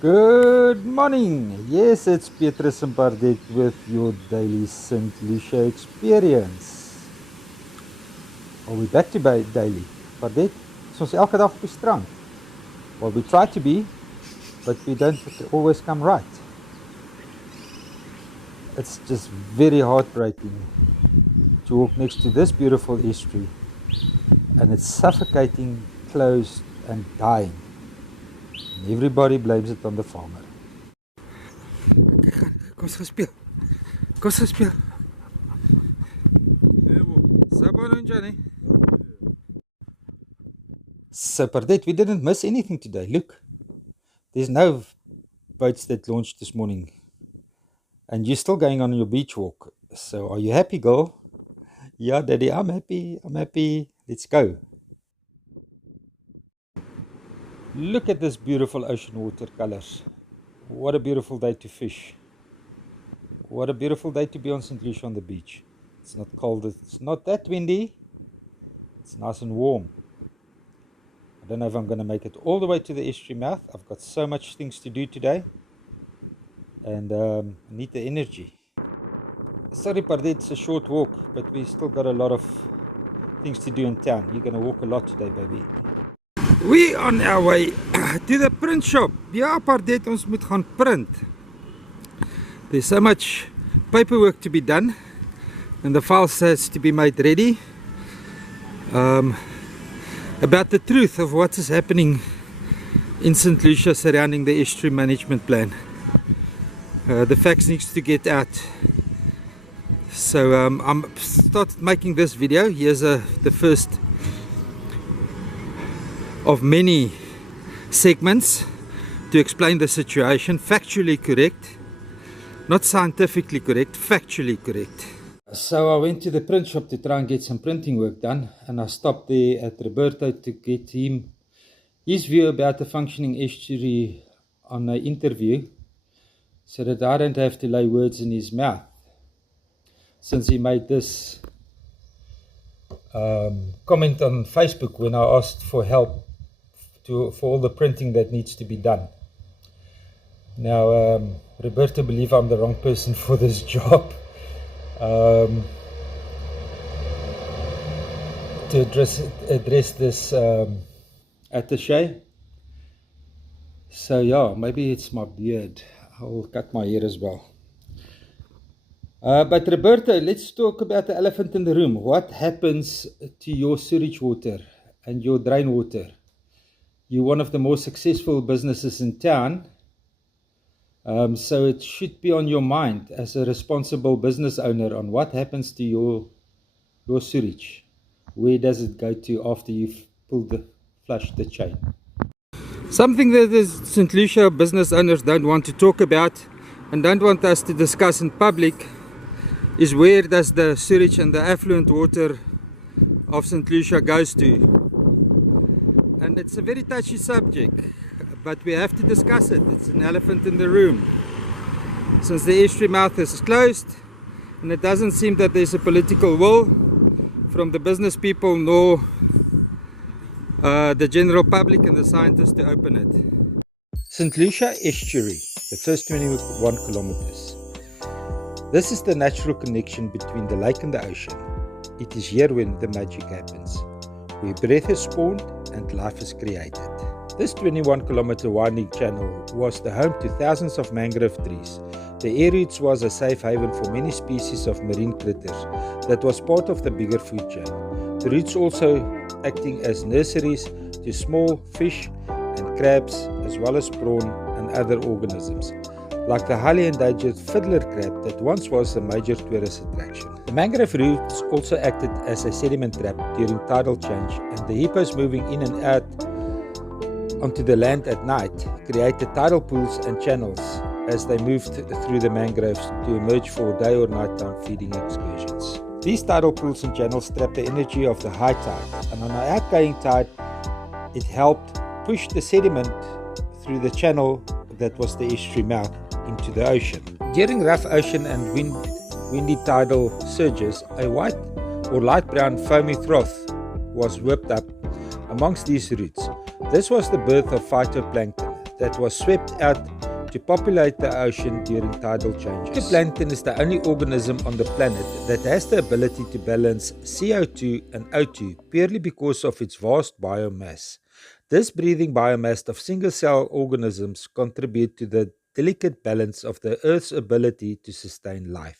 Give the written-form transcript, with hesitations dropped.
Good morning. Yes, it's Petrus Viviers with your daily St. Lucia experience. Are we back to daily? Viviers, is ons elke dag op die strand? Well, we try to be, but we don't always come right. It's just very heartbreaking to walk next to this beautiful estuary, and it's suffocating, closed and dying. And everybody blames it on the farmer. Kom ons gaan speel. Kom ons gaan speel. Sabon, Johnny. So, Viviers, we didn't miss anything today. Look, there's no boats that launched this morning. And you're still going on your beach walk. So, are you happy, girl? Yeah, Daddy, I'm happy. I'm happy. Let's go. Look at this beautiful ocean water colors. What a beautiful day to fish. What a beautiful day to be on St. Lucia on the beach. It's not cold, it's not that windy. It's nice and warm. I don't know if I'm going to make it all the way to the estuary mouth. I've got so much things to do today. And I need the energy. Sorry, Viviers, it's a short walk, but we still got a lot of things to do in town. You're going to walk a lot today, baby. We on our way to the print shop. Ja, Viviers, ons moet gaan print. There's so much paperwork to be done, and the files has to be made ready. About the truth of what is happening in St. Lucia surrounding the estuary management plan. The facts needs to get out. So I'm started making this video. Here's the first of many segments to explain the situation, factually correct, not scientifically correct, factually correct. So I went to the print shop to try and get some printing work done, and I stopped there at Roberto to get his view about the functioning estuary on an interview, so that I don't have to lay words in his mouth, since he made this comment on Facebook when I asked for help for all the printing that needs to be done. Now, Roberto believes I'm the wrong person for this job. To address this attaché. So yeah, maybe it's my beard. I'll cut my hair as well. But Roberto, let's talk about the elephant in the room. What happens to your sewage water and your drain water? You're one of the more successful businesses in town, so it should be on your mind as a responsible business owner on what happens to your sewage. Where does it go to after you've flushed the chain? Something that the St. Lucia business owners don't want to talk about and don't want us to discuss in public is where does the sewage and the affluent water of St. Lucia goes to. And it's a very touchy subject, but we have to discuss it. It's an elephant in the room. Since the estuary mouth is closed, and it doesn't seem that there's a political will from the business people nor the general public and the scientists to open it. St. Lucia Estuary, the first 21 kilometers. This is the natural connection between the lake and the ocean. It is here when the magic happens, where breath is spawned and life is created. This 21-kilometer winding channel was the home to thousands of mangrove trees. The air roots was a safe haven for many species of marine critters that was part of the bigger food chain. The roots also acting as nurseries to small fish and crabs, as well as prawn and other organisms, like the highly endangered fiddler crab that once was a major tourist attraction. The mangrove roots also acted as a sediment trap during tidal change, and the hippos moving in and out onto the land at night created tidal pools and channels as they moved through the mangroves to emerge for day or nighttime feeding excursions. These tidal pools and channels trap the energy of the high tide, and on an outgoing tide it helped push the sediment through the channel that was the estuary mouth into the ocean. During rough ocean and windy tidal surges, a white or light brown foamy froth was whipped up amongst these roots. This was the birth of phytoplankton that was swept out to populate the ocean during tidal changes. Phytoplankton is the only organism on the planet that has the ability to balance CO2 and O2 purely because of its vast biomass. This breathing biomass of single-cell organisms contribute to the delicate balance of the Earth's ability to sustain life.